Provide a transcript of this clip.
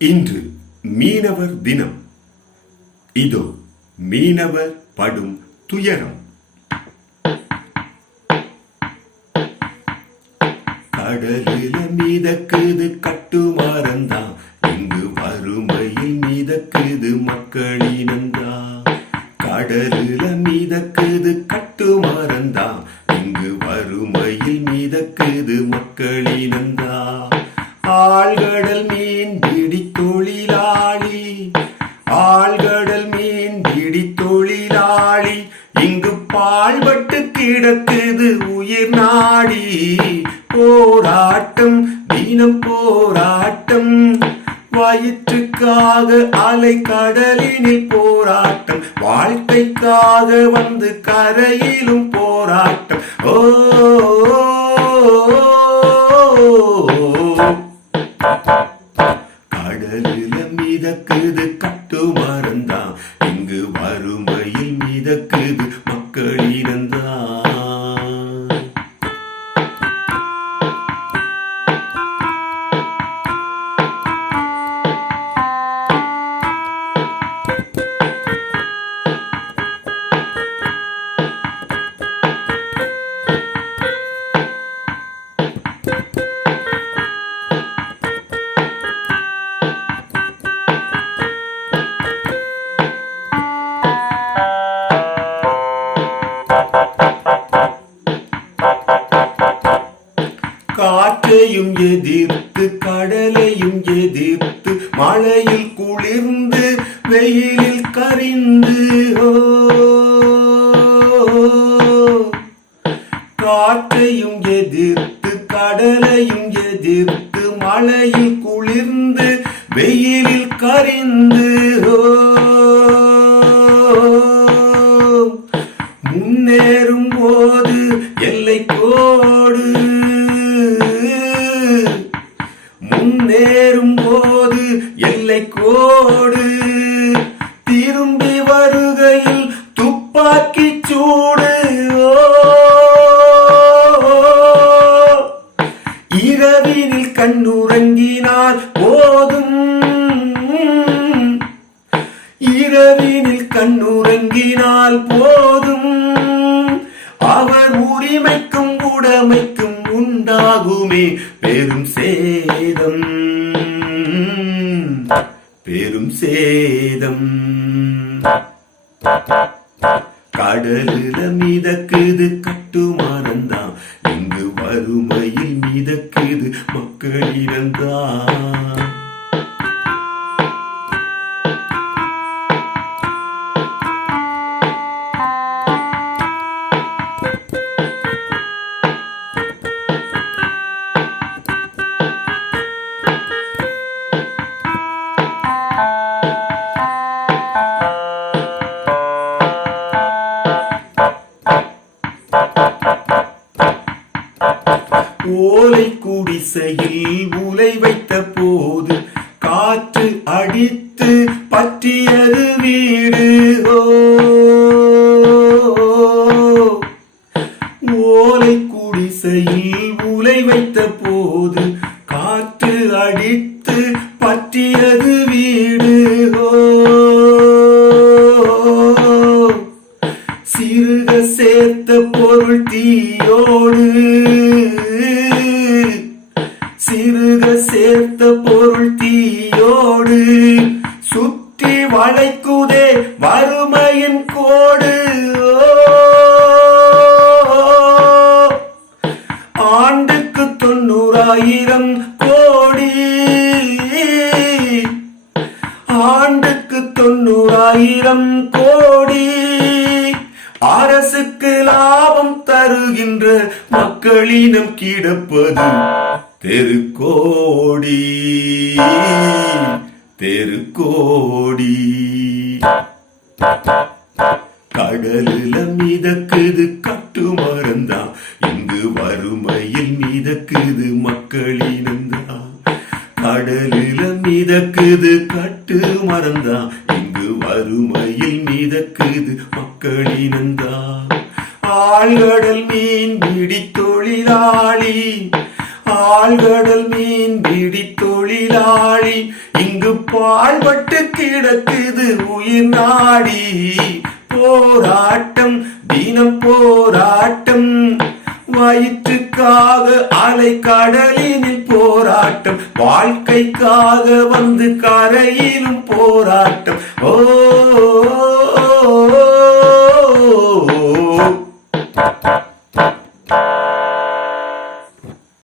இன்று மீனவர் தினம். இதோ மீனவர் படும் துயரம். கடலில மீதக்குது கட்டுமாறந்தான், இங்கு வறுமையில் மீதக்குது மக்களினந்தான். கடலில மீதக்குது கட்டுமாறந்தான், இங்கு வறுமையில் மீதக்குது மக்களினந்தான். ஆழ்கடல் மீன் பிடி தொழிலாளி, ஆழ்கடல் மீன் பிடி தொழிலாளி, இங்கு பாழ்பட்டு கிடக்குது உயிர் நாடி. போராட்டம் தினம் போராட்டம், வயிற்றுக்காக அலை கடலினில் போராட்டம், வாழ்க்கைக்காக வந்து கரையிலும் போராட்டம். ஓ கடலில மிதக்குது கட்டுமரந்தான், இங்கு வறுமையில் மிதக்குது மக்களினந்தான். காற்றையும் எதிர்த்து கடலையும் எதிர்த்து, மழையில் குளிர்ந்து வெயிலில் கரிந்து. காற்றையும் எதிர்த்து கடலையும் எதிர்த்து, மழையில் குளிர்ந்து வெயிலில் கரிந்து. முன்னேறும் போது எல்லை கோடு, முன்னேறும் போது எல்லை கோடு, திரும்பி வருகையில் துப்பாக்கி சூடு. இரவினில் கண்ணுறங்கினால் போதும், இரவினில் கண்ணுறங்கினால் போதும், அவர் உரிமைக்கும் உடைமைக்கும் உண்டாகுமே பெரும் சேதம், பெரும் சேதம். கடலில மிதக்குது கட்டுமரந்தான், இங்கு வறுமையில் மிதக்குது மக்களினந்தான். ஓலை குடிசையில் உலை வைத்த போது காற்று அடித்து பற்றியது வீடு. ஓலை குடிசையில் உலை வைத்த போது காற்று அடித்து பற்றியது வீடு. சிறுக சேர்த்த பொருள் தீயோடு, சிறுக சேர்த்த பொருள் தீயோடு, சுற்றி வளைக்குதே வறுமையின் கோடு. ஆண்டுக்கு 90,000 கோடி, ஆண்டுக்கு 90,000 கோடி, அரசுக்கு லாபம் தருகின்ற மக்களினம் கிடப்பது தெருக்கோடி, தெருக்கோடி. கடலில மிதக்குது கட்டுமரந்தான், இங்கு வறுமையில் மிதக்குது மக்களினந்தான். கடலில மிதக்குது கட்டுமரந்தான், இங்கு வறுமையில் மிதக்குது மக்களினந்தான். ஆழ்கடல் மீன் பிடி தொழிலாளி, ஆழ்கடல் மீன் பிடி தொழிலாளி, இங்கு பாழ்பட்டு கிடக்குது உயிர் நாடி. போராட்டம் தினம் போராட்டம், வயிற்றுக்காக அலை கடலினில் போராட்டம், வாழ்க்கைக்காக வந்து கரையிலும் போராட்டம். ஓ